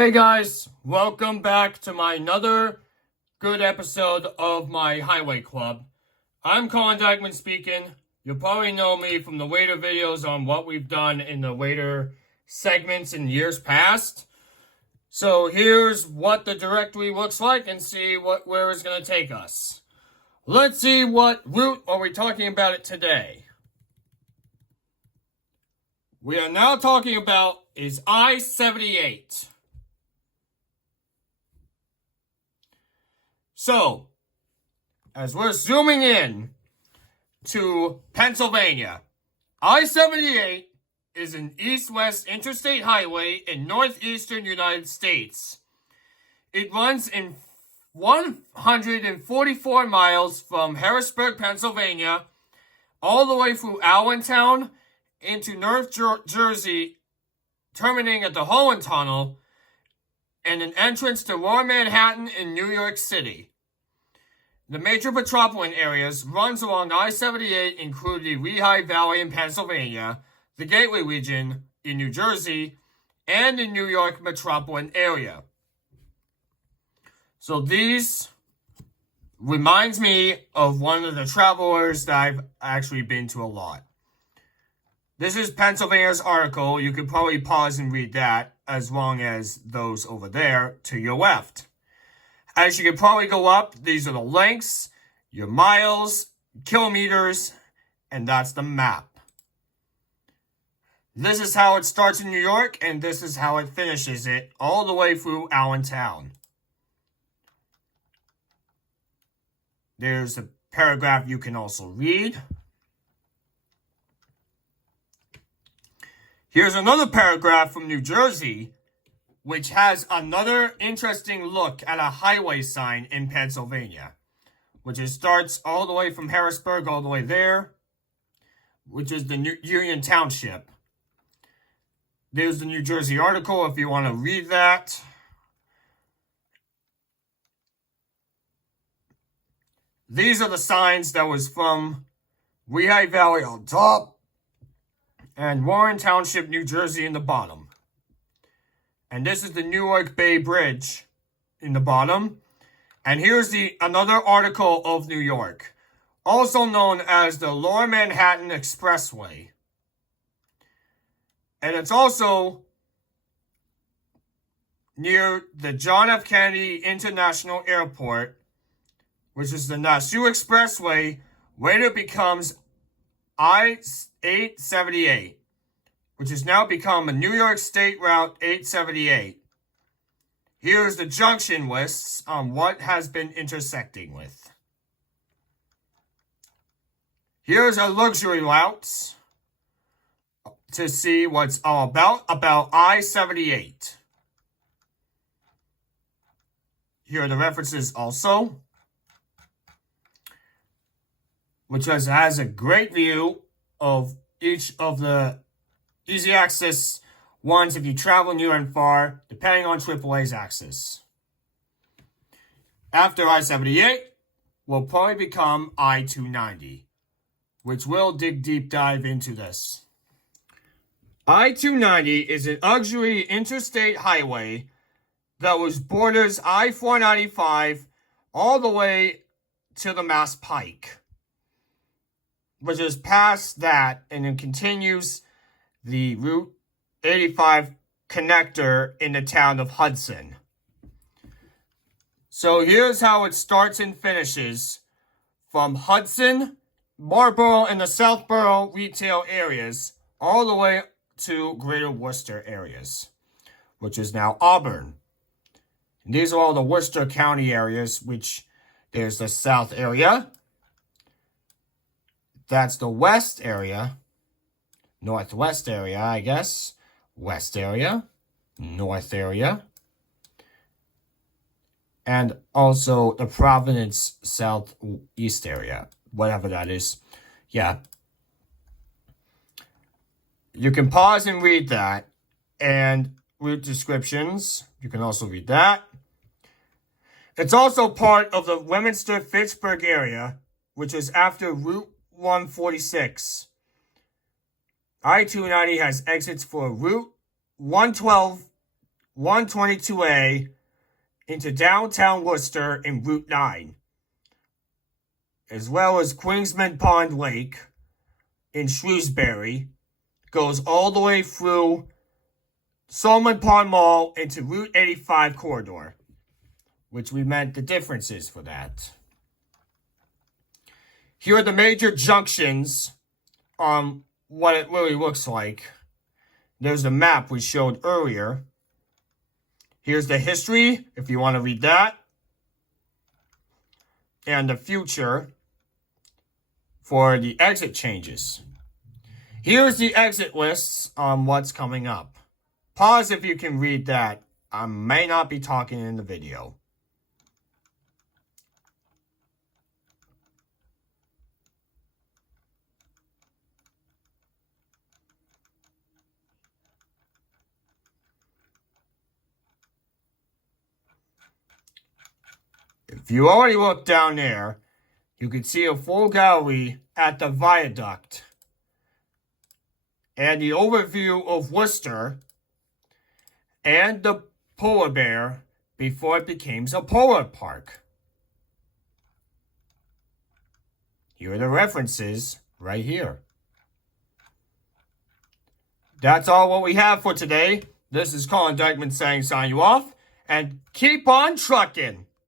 Hey guys, welcome back to my another good episode of my Highway Club. I'm Colin Dagman speaking. You'll probably know me from the waiter videos on what we've done in the waiter segments in years past. So here's what the directory looks like and see where it's going to take us. Let's see what route are we talking about it today. We are now talking about is I-78. So, as we're zooming in to Pennsylvania, I-78 is an east-west interstate highway in northeastern United States. It runs in 144 miles from Harrisburg, Pennsylvania, all the way through Allentown into North Jersey, terminating at the Holland Tunnel, and an entrance to Lower Manhattan in New York City. The major metropolitan areas runs along I-78 include the Lehigh Valley in Pennsylvania, the Gateway region in New Jersey, and the New York metropolitan area. So these reminds me of one of the travelers that I've actually been to a lot. This is Pennsylvania's article. You could probably pause and read that, as long as those over there to your left. As you can probably go up, these are the lengths, your miles, kilometers, and that's the map. This is how it starts in New York, and this is how it finishes it, all the way through Allentown. There's a paragraph you can also read. Here's another paragraph from New Jersey, which has another interesting look at a highway sign in Pennsylvania, which starts all the way from Harrisburg all the way there, which is the Union Township. There's the New Jersey article if you want to read that. These are the signs that was from Lehigh Valley on top and Warren Township, New Jersey in the bottom. And this is the Newark Bay Bridge in the bottom. And here's another article of New York, also known as the Lower Manhattan Expressway. And it's also near the John F. Kennedy International Airport, which is the Nassau Expressway, later becomes I-878. Which has now become a New York State Route 878. Here's the junction lists on what has been intersecting with. Here's our luxury routes to see what's all about I-78. Here are the references also, which has a great view of each of the easy access ones if you travel near and far, depending on AAA's access. After I-78 will probably become I-290, which will dig deep dive into this. I-290 is an luxury interstate highway that borders I-495 all the way to the Mass Pike, which is past that and then continues the Route 85 connector in the town of Hudson. So here's how it starts and finishes from Hudson, Marlborough, and the Southborough retail areas, all the way to Greater Worcester areas, which is now Auburn. And these are all the Worcester County areas, which there's the South area. That's the West area. Northwest area, I guess, West area, North area, and also the Providence Southeast area, whatever that is. Yeah. You can pause and read that, and route descriptions, you can also read that. It's also part of the Leominster-Fitchburg area, which is after Route 146. I-290 has exits for Route 112, I-122A into downtown Worcester and Route 9, as well as Queensman Pond Lake in Shrewsbury, goes all the way through Solomon Pond Mall into Route 85 corridor, which we meant the differences for that. Here are the major junctions on what it really looks like. There's the map we showed earlier. Here's the history, if you want to read that. And the future for the exit changes. Here's the exit lists on what's coming up. Pause if you can read that. I may not be talking in the video. If you already look down there, you can see a full gallery at the viaduct and the overview of Worcester and the polar bear before it became a polar park. Here are the references right here. That's all what we have for today. This is Colin Dykeman saying sign you off, and keep on trucking.